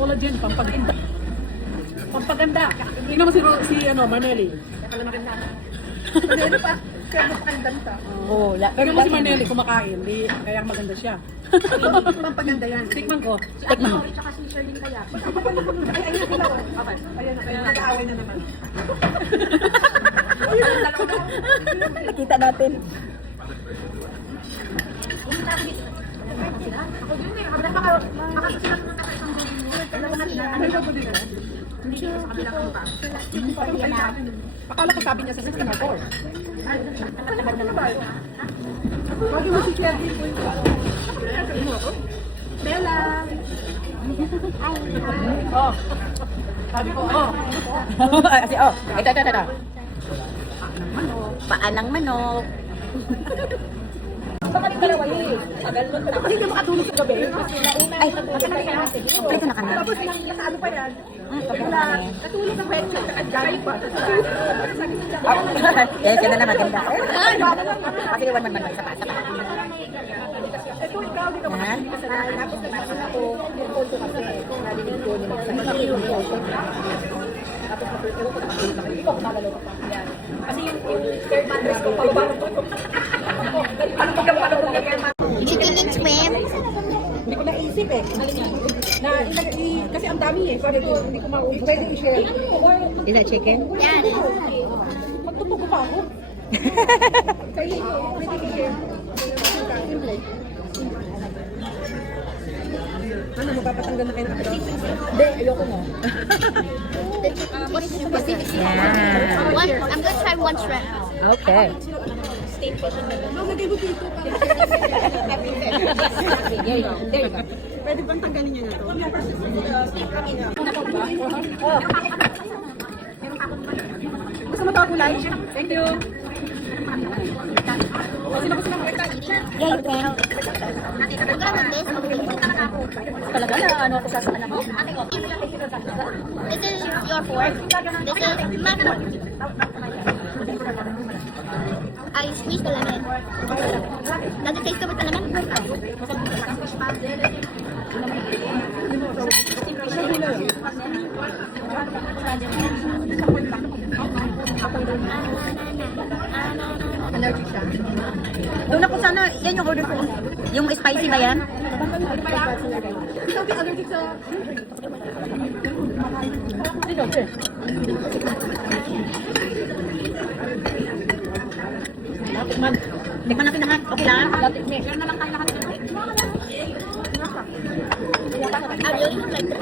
Collagen, pampaganda. Pampaganda. Tingnan mo si Maneli. Kaya maganda. Ano pa? Kaya maganda ka. Oo, Tingnan mo si Maneli kumakain. Kaya maganda siya. Pampaganda yan. Tikman ko. Tikman mo. Tsaka si Shirley kaya. Ay, ayun pala. Okay. Ayan na, kaya nag-aaway na naman. Nakita natin. Ako yun eh. Makasusunod naman sa isang Ano yung sabi nila? hindi siya sa kabila ko pa. Akala ko sabi niya sa 16 or 4. Wag mo si Shirley po yung Bella. Oh. Sabi ko, oh. Kasi, oh. Ito. Paan ng manok. Baka rin dalawa yun. Tagal mo. Kasi hindi makatulog sa gabi. Ay, kompleto na kami. Tapos nasa ano pa yan? Wala. Natulog sa bed. Galing pa. Eh, kaya na maganda. Kasi iwan man sa pasa. Ito ikaw, di ka makakasalanan. Tapos nagsasun ako, yung konto kasi. Narinig ko yung magsasabi yung konto. Tapos ewan ko nakatulog na kayo. Hindi ko kumagalaw pa. Yan. Kasi yung third mattress ko, pababa ko. Ano pag yung palong yung Chicken and shrimp. Hindi ko naisip eh. Kasi ang dami eh. Sabi ko, hindi ko mauubos. Pwede i-share. Is that chicken? Yan. Magtutugo pa ako. Kaya pwede i-share. Ano, magpapatanggal na kayo ng ito? Hindi, ayoko mo. Yeah. I'm gonna try one shrimp. Okay. Lagay mo dito. There you go. Pwede bang tanggalin niyo na to? Gusto mo pagulay? Thank you. Sino gusto ng breakfast? Yeah, you can. We're gonna do this. Talaga na ano ako sa anak mo? This is your fork. This is my fork. I squeeze the lemon. Does it taste good with the lemon? Allergic siya. Doon ako sana, yan yung order ko. Yung spicy ba yan? Sabi allergic sa... Tikman. Tikman natin lahat. Okay lang? I really like the